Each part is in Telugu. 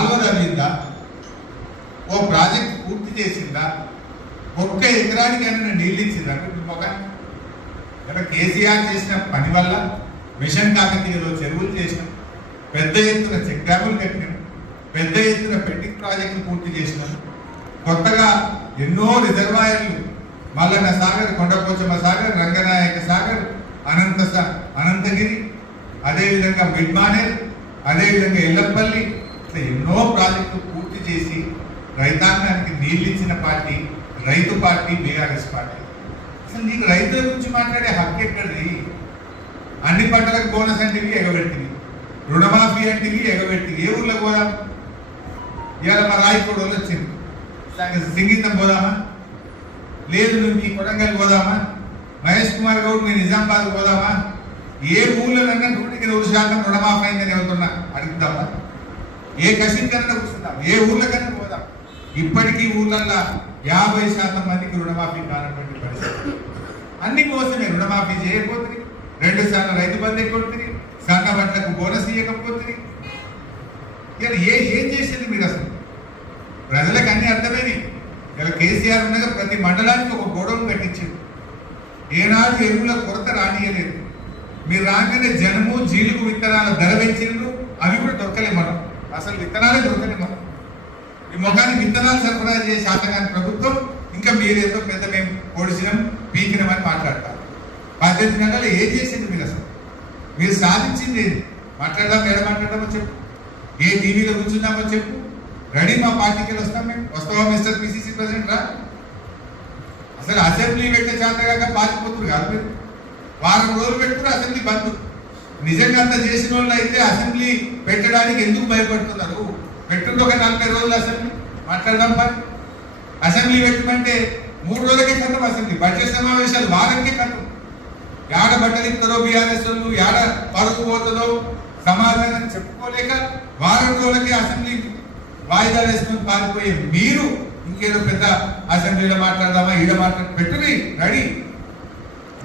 అయిందా? ఓ ప్రాజెక్ట్ పూర్తి చేసిందా? ఒక్క ఎకరానికైనా నీళ్ళు ఇచ్చిందా? ఇక్కడ కేసీఆర్ చేసిన పని వల్ల మిషన్ కాకతీయలో చెరువులు చేసినాం, పెద్ద ఎత్తున చెక్ డ్యాములు కట్టినాం, పెద్ద ఎత్తున పెండింగ్ ప్రాజెక్టులు పూర్తి చేసినాం, కొత్తగా ఎన్నో రిజర్వాయర్లు మల్లన్న సాగర్, కొండపోచమ్మ సాగర్, రంగనాయక సాగర్, అనంతగిరి, అదేవిధంగా మిడ్మానేర్, అదేవిధంగా ఎల్లపల్లి, ఇట్లా ఎన్నో ప్రాజెక్టులు పూర్తి చేసి రైతాంగానికి నీళ్ళు ఇచ్చిన పార్టీ రైతు పార్టీ బీఆర్ఎస్ పార్టీ. అసలు నీకు రైతుల గురించి మాట్లాడే హక్కు ఎక్కడిది? అన్ని పంటలకు బోనస్ అంటివి ఎగబెట్టివి, రుణమాఫీ అంటివి ఎగబెట్టివి. ఏ ఊర్లో పోదాం? ఇవాళ మా రాయకోడు వాళ్ళు వచ్చింది, సంగీతం పోదామా? లేదు నువ్వు మీ కొడంగల్ పోదామా? మహేష్ కుమార్ గౌడ్ నేను నిజామాబాద్ పోదామా? ఏ ఊళ్ళోనన్నా 100% రుణమాఫీ అయిందని వెళ్తున్నా అడుగుతామా? ఏ కసిన్ కన్నా కూర్చుందాం, ఏ ఊళ్ళకన్నా పోదాం. ఇప్పటికీ ఊళ్ళల్లో 50% మందికి రుణమాఫీ కానటువంటి పరిస్థితి. అన్ని కోసమే రుణమాఫీ చేయకపోతే, 2 సార్లు రైతు బంధు కొడుతుంది, సన్న బట్టలకు బోనస్ ఇవ్వకపోతే, ఇలా ఏం చేసింది మీరు? అసలు ప్రజలకు అన్ని అర్థమైనవి. ఇలా కేసీఆర్ ఉండగా ప్రతి మండలానికి ఒక గోడౌన్ కట్టించింది. ఏనాడు ఎరువుల కొరత రానియలేదు. మీరు రాగానే జనము జీలుగు విత్తనాల ధర పెంచిండ్రు, అవి కూడా దొరకలే. మనం అసలు విత్తనాలే దొరకలే. మనం ఈ ముఖానికి విత్తనాలు సరఫరా చేసే శాతగాని ప్రభుత్వం ఇంకా మీరేదో పెద్ద మేము పొడిచినాం పీకినామని మాట్లాడతారు. 18 నెలలు ఏం చేసింది మీరు? అసలు మీరు సాధించింది ఏంటి? మాట్లాడదాం, ఏడ మాట్లాడదామో చెప్పు, ఏ టీవీలో కూర్చుందామో చెప్పు. రెడీ, మా పార్టీకి వస్తాం, మేము వస్తావా మిస్టర్ పిసిసి ప్రెసిడెంట్ రా? అసలు అసెంబ్లీ పెట్టే చేతగాక పారిపోతున్నారు కాదు మీరు. వారం రోజులు పెట్టుకుని అసెంబ్లీ బంద్. నిజంగా అంత చేసిన వాళ్ళు అయితే అసెంబ్లీ పెట్టడానికి ఎందుకు భయపడుతున్నారు? పెట్టుంటే ఒక 40 రోజులు అసెంబ్లీ మాట్లాడదాం. పని అసెంబ్లీ పెట్టమంటే 3 రోజులకే కట్టం అసెంబ్లీ. బడ్జెట్ సమావేశాలు వారంకే కట్టం. యాడ బట్టలు ఇస్తారో బీఆర్ఎస్ వాళ్ళు, యాడ పరుగు పోతుందో సమాధానం చెప్పుకోలేక వారం రోజులకే అసెంబ్లీ వాయిదా వేసుకొని పారిపోయే మీరు ఇంకేదో పెద్ద అసెంబ్లీలో మాట్లాడదామా, ఈడ పెట్టుని రెడీ.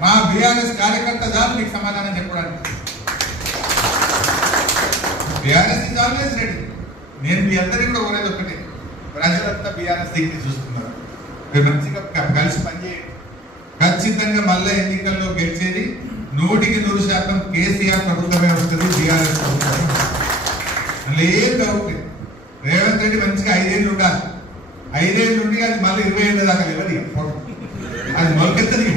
మా బీఆర్ఎస్ కార్యకర్త చాలు మీకు సమాధానం చెప్పడానికి. BRS is always ready. నేను మీ అందరికీ కూడా కోరేది ఒకటే, ప్రజలంతా బీఆర్ఎస్ దగ్గర చూస్తున్నారు. మీరు మంచిగా కలిసి పనిచేయండి. ఖచ్చితంగా మళ్ళీ ఎన్నికల్లో గెలిచేది 100% కేసీఆర్ ప్రభుత్వమే వస్తుంది, బీఆర్ఎస్ ప్రభుత్వం. లేదు డౌట్ లేదు. రేవంత్ రెడ్డి మంచిగా 5 ఏళ్ళు ఉండాలి. 5 ఏళ్ళు ఉండి అది మళ్ళీ 20 ఏళ్ళ దాకా లేవది. అది మొలకెత్తది.